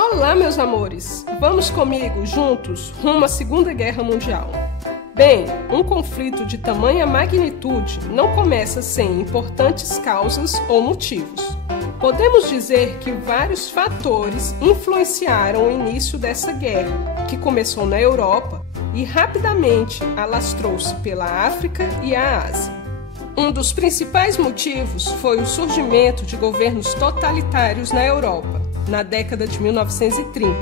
Olá, meus amores! Vamos comigo, juntos, rumo à Segunda Guerra Mundial. Bem, um conflito de tamanha magnitude não começa sem importantes causas ou motivos. Podemos dizer que vários fatores influenciaram o início dessa guerra, que começou na Europa e rapidamente alastrou-se pela África e a Ásia. Um dos principais motivos foi o surgimento de governos totalitários na Europa, na década de 1930,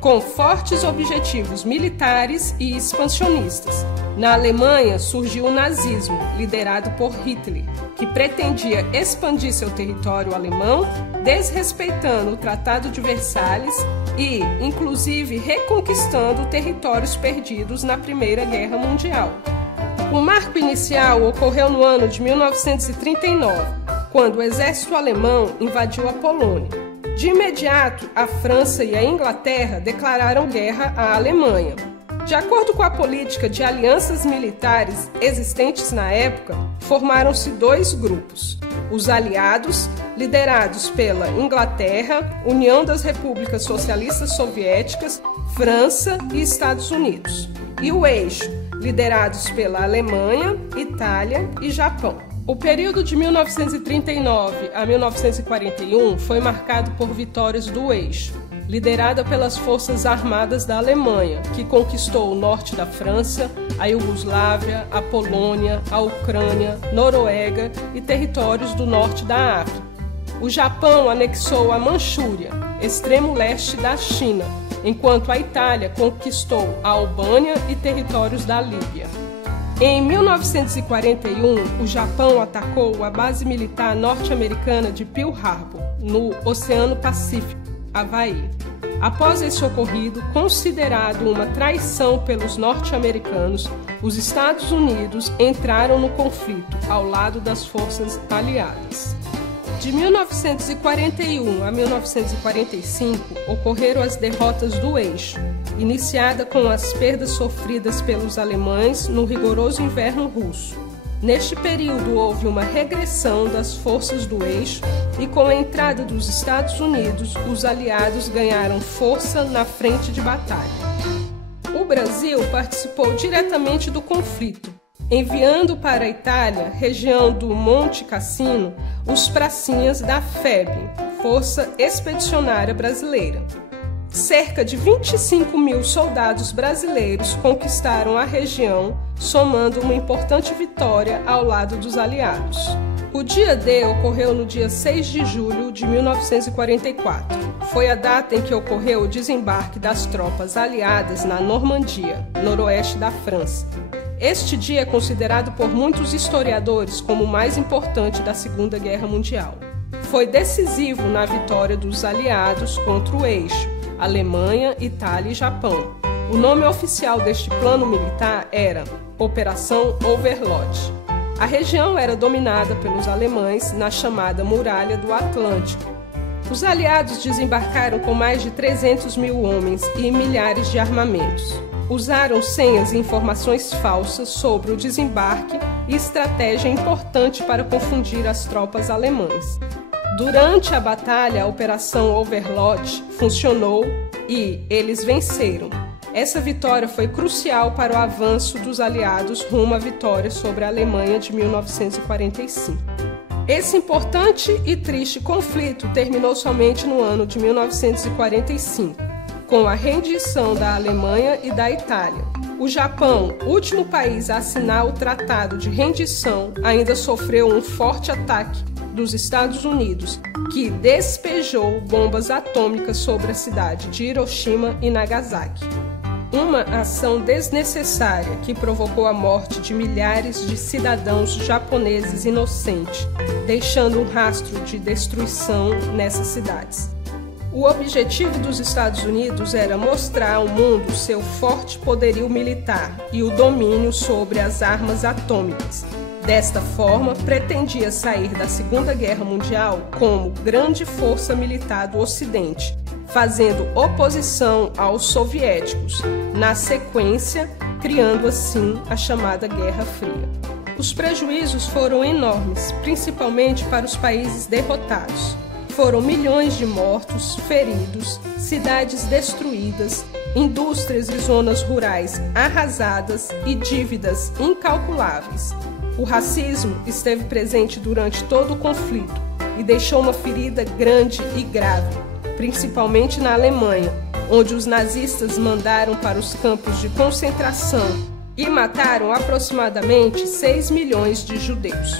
com fortes objetivos militares e expansionistas. Na Alemanha surgiu o nazismo, liderado por Hitler, que pretendia expandir seu território alemão, desrespeitando o Tratado de Versalhes e, inclusive, reconquistando territórios perdidos na Primeira Guerra Mundial. O marco inicial ocorreu no ano de 1939, quando o exército alemão invadiu a Polônia. De imediato, a França e a Inglaterra declararam guerra à Alemanha. De acordo com a política de alianças militares existentes na época, formaram-se dois grupos: os aliados, liderados pela Inglaterra, União das Repúblicas Socialistas Soviéticas, França e Estados Unidos, e o eixo, liderados pela Alemanha, Itália e Japão. O período de 1939 a 1941 foi marcado por vitórias do eixo, liderada pelas Forças Armadas da Alemanha, que conquistou o norte da França, a Iugoslávia, a Polônia, a Ucrânia, Noruega e territórios do norte da África. O Japão anexou a Manchúria, extremo leste da China, enquanto a Itália conquistou a Albânia e territórios da Líbia. Em 1941, o Japão atacou a base militar norte-americana de Pearl Harbor, no Oceano Pacífico, Havaí. Após esse ocorrido, considerado uma traição pelos norte-americanos, os Estados Unidos entraram no conflito ao lado das forças aliadas. De 1941 a 1945, ocorreram as derrotas do eixo, iniciada com as perdas sofridas pelos alemães no rigoroso inverno russo. Neste período, houve uma regressão das forças do eixo e, com a entrada dos Estados Unidos, os aliados ganharam força na frente de batalha. O Brasil participou diretamente do conflito, enviando para a Itália, região do Monte Cassino, os pracinhas da FEB, Força Expedicionária Brasileira. Cerca de 25 mil soldados brasileiros conquistaram a região, somando uma importante vitória ao lado dos aliados. O dia D ocorreu no dia 6 de julho de 1944. Foi a data em que ocorreu o desembarque das tropas aliadas na Normandia, noroeste da França. Este dia é considerado por muitos historiadores como o mais importante da Segunda Guerra Mundial. Foi decisivo na vitória dos aliados contra o eixo, Alemanha, Itália e Japão. O nome oficial deste plano militar era Operação Overlord. A região era dominada pelos alemães na chamada Muralha do Atlântico. Os aliados desembarcaram com mais de 300 mil homens e milhares de armamentos. Usaram senhas e informações falsas sobre o desembarque e estratégia importante para confundir as tropas alemãs. Durante a batalha, a Operação Overlord funcionou e eles venceram. Essa vitória foi crucial para o avanço dos aliados rumo à vitória sobre a Alemanha de 1945. Esse importante e triste conflito terminou somente no ano de 1945, com a rendição da Alemanha e da Itália. O Japão, último país a assinar o Tratado de Rendição, ainda sofreu um forte ataque dos Estados Unidos, que despejou bombas atômicas sobre a cidade de Hiroshima e Nagasaki. Uma ação desnecessária que provocou a morte de milhares de cidadãos japoneses inocentes, deixando um rastro de destruição nessas cidades. O objetivo dos Estados Unidos era mostrar ao mundo seu forte poderio militar e o domínio sobre as armas atômicas. Desta forma, pretendia sair da Segunda Guerra Mundial como grande força militar do Ocidente, fazendo oposição aos soviéticos, na sequência, criando assim a chamada Guerra Fria. Os prejuízos foram enormes, principalmente para os países derrotados. foram milhões de mortos, feridos, cidades destruídas, indústrias e zonas rurais arrasadas e dívidas incalculáveis. O racismo esteve presente durante todo o conflito e deixou uma ferida grande e grave, principalmente na Alemanha, onde os nazistas mandaram para os campos de concentração e mataram aproximadamente 6 milhões de judeus.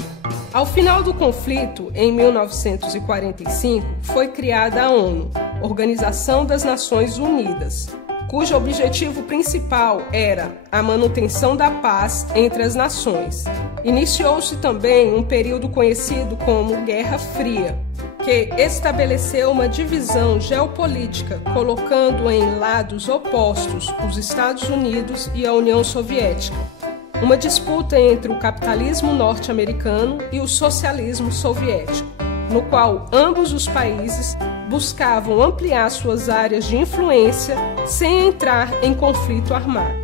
Ao final do conflito, em 1945, foi criada a ONU, Organização das Nações Unidas, cujo objetivo principal era a manutenção da paz entre as nações. Iniciou-se também um período conhecido como Guerra Fria, que estabeleceu uma divisão geopolítica, colocando em lados opostos os Estados Unidos e a União Soviética. Uma disputa entre o capitalismo norte-americano e o socialismo soviético, no qual ambos os países buscavam ampliar suas áreas de influência sem entrar em conflito armado.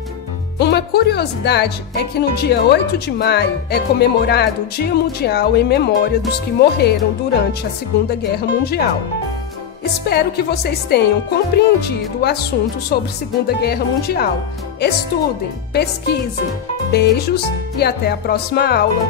Uma curiosidade é que no dia 8 de maio é comemorado o Dia Mundial em memória dos que morreram durante a Segunda Guerra Mundial. Espero que vocês tenham compreendido o assunto sobre Segunda Guerra Mundial. Estudem, pesquisem. Beijos e até a próxima aula.